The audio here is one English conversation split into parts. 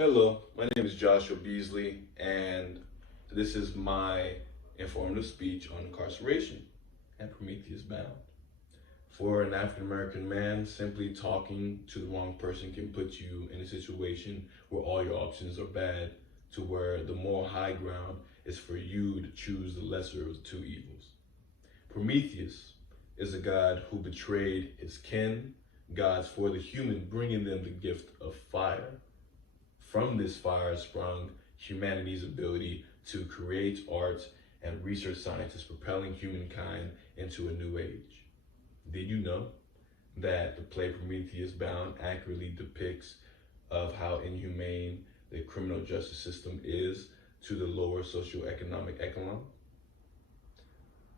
Hello, my name is Joshua Beasley, and this is my informative speech on incarceration and Prometheus Bound. For an African American man, simply talking to the wrong person can put you in a situation where all your options are bad, to where the moral high ground is for you to choose the lesser of the two evils. Prometheus is a god who betrayed his kin, gods for the human, bringing them the gift of fire. From this fire sprung humanity's ability to create art and research scientists, propelling humankind into a new age. Did you know that the play Prometheus Bound accurately depicts of how inhumane the criminal justice system is to the lower socioeconomic echelon?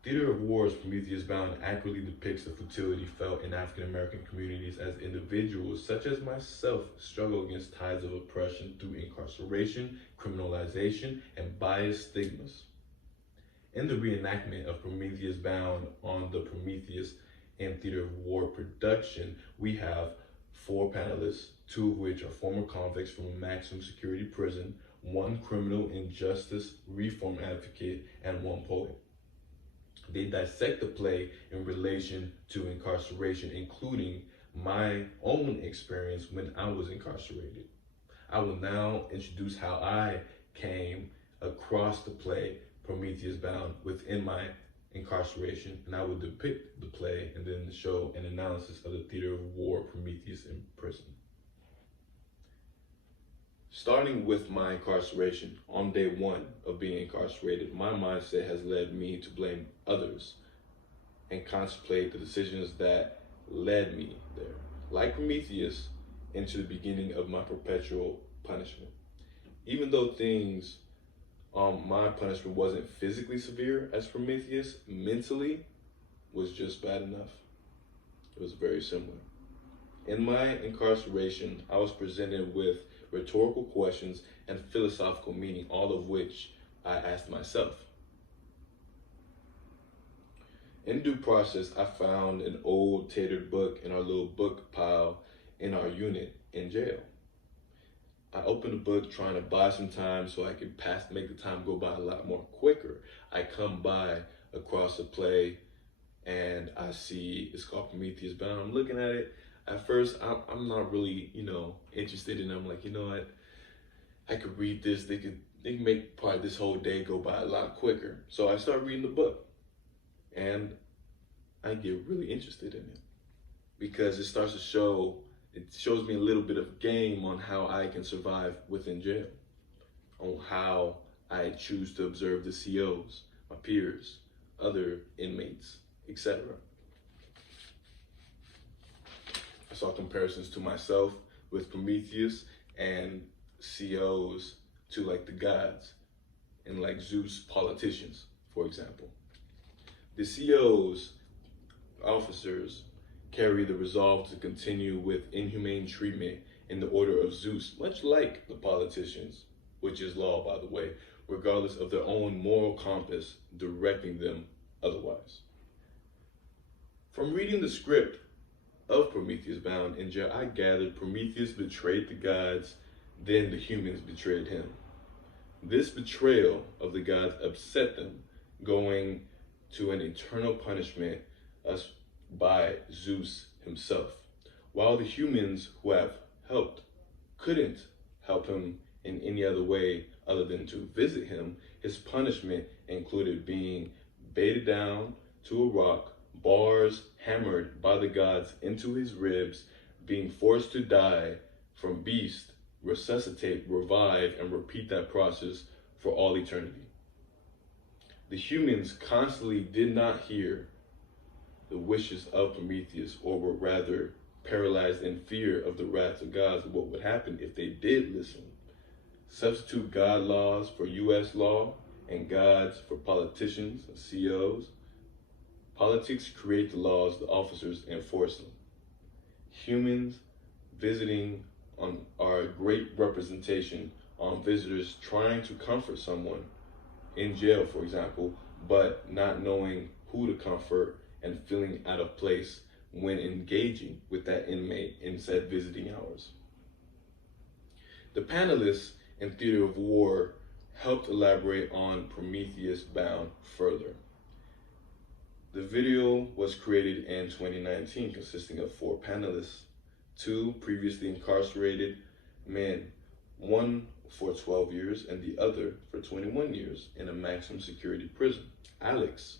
Theater of War's Prometheus Bound accurately depicts the futility felt in African American communities as individuals, such as myself, struggle against tides of oppression through incarceration, criminalization, and biased stigmas. In the reenactment of Prometheus Bound on the Prometheus and Theater of War production, we have four panelists, two of which are former convicts from a maximum security prison, one criminal injustice reform advocate, and one poet. They dissect the play in relation to incarceration, including my own experience when I was incarcerated. I will now introduce how I came across the play Prometheus Bound within my incarceration, and I will depict the play and then show an analysis of the Theater of War Prometheus in prison. Starting with my incarceration, on day one of being incarcerated, my mindset has led me to blame others and contemplate the decisions that led me there. Like Prometheus, into the beginning of my perpetual punishment. Even though my punishment wasn't physically severe as Prometheus, mentally was just bad enough. It was very similar. In my incarceration, I was presented with rhetorical questions and philosophical meaning, all of which I asked myself. In due process, I found an old tattered book in our little book pile in our unit in jail. I opened the book trying to buy some time so I could make the time go by a lot more quicker. I come by across the play and I see it's called Prometheus Bound. I'm looking at it. At first, I'm not really, interested in it. I'm like, you know what? I could read this. They can make probably this whole day go by a lot quicker. So I start reading the book, and I get really interested in it because it shows me a little bit of game on how I can survive within jail, on how I choose to observe the COs, my peers, other inmates, etc. I saw comparisons to myself with Prometheus and COs to like the gods and like Zeus politicians, for example. The COs, officers, carry the resolve to continue with inhumane treatment in the order of Zeus, much like the politicians, which is law, by the way, regardless of their own moral compass directing them otherwise. From reading the script of Prometheus Bound in jail, I gathered Prometheus betrayed the gods, then the humans betrayed him. This betrayal of the gods upset them, going to an eternal punishment by Zeus himself, while the humans who have helped couldn't help him in any other way other than to visit him. His punishment included being baited down to a rock, bars hammered by the gods into his ribs, being forced to die from beast, resuscitate, revive, and repeat that process for all eternity. The humans constantly did not hear the wishes of Prometheus, or were rather paralyzed in fear of the wrath of gods, what would happen if they did listen. Substitute God laws for US law and gods for politicians and COs. Politics create the laws, the officers enforce them. Humans visiting are a great representation on visitors trying to comfort someone in jail, for example, but not knowing who to comfort and feeling out of place when engaging with that inmate in said visiting hours. The panelists in Theater of War helped elaborate on Prometheus Bound further. The video was created in 2019, consisting of 4 panelists, 2 previously incarcerated men, one for 12 years and the other for 21 years in a maximum security prison. Alex,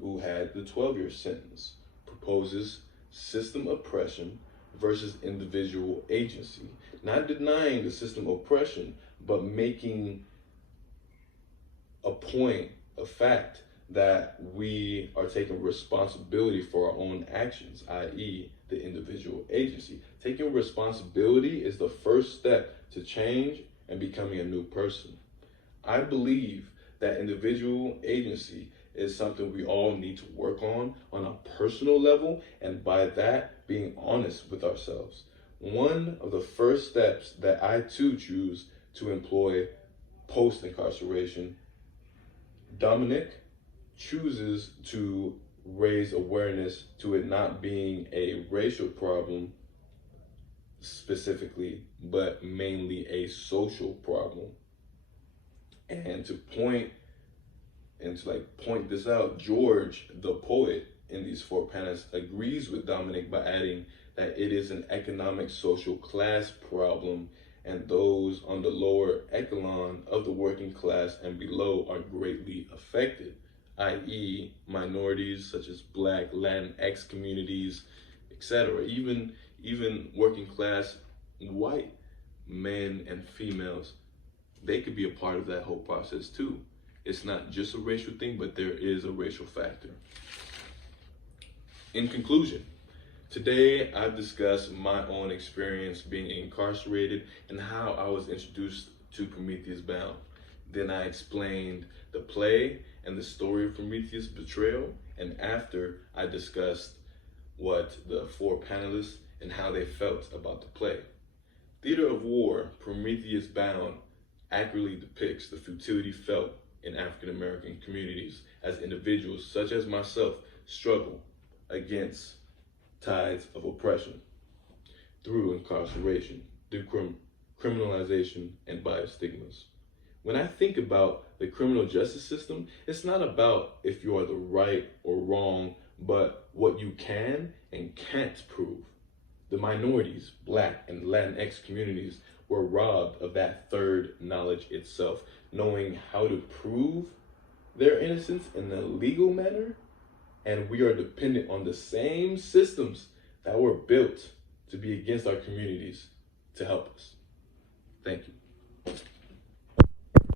who had the 12-year sentence, proposes system oppression versus individual agency, not denying the system oppression, but making a point, a fact, that we are taking responsibility for our own actions, i.e. the individual agency. Taking responsibility is the first step to change and becoming a new person. I believe that individual agency is something we all need to work on a personal level, and by that, being honest with ourselves. One of the first steps that I too choose to employ post-incarceration, Dominic chooses to raise awareness to it not being a racial problem specifically, but mainly a social problem. And to point this out, George, the poet in these 4 panels, agrees with Dominic by adding that it is an economic social class problem, and those on the lower echelon of the working class and below are greatly affected, i.e. minorities such as Black, Latinx communities, etc. Even working class white men and females, they could be a part of that whole process too. It's not just a racial thing, but there is a racial factor. In conclusion, today I've discussed my own experience being incarcerated and how I was introduced to Prometheus Bound. Then I explained the play and the story of Prometheus' betrayal, and after I discussed what the 4 panelists and how they felt about the play. Theater of War, Prometheus Bound accurately depicts the futility felt in African American communities as individuals such as myself struggle against tides of oppression through incarceration, through criminalization, and biostigmas. When I think about the criminal justice system, it's not about if you are the right or wrong, but what you can and can't prove. The minorities, Black and Latinx communities, were robbed of that third knowledge itself, knowing how to prove their innocence in a legal manner, and we are dependent on the same systems that were built to be against our communities to help us. Thank you.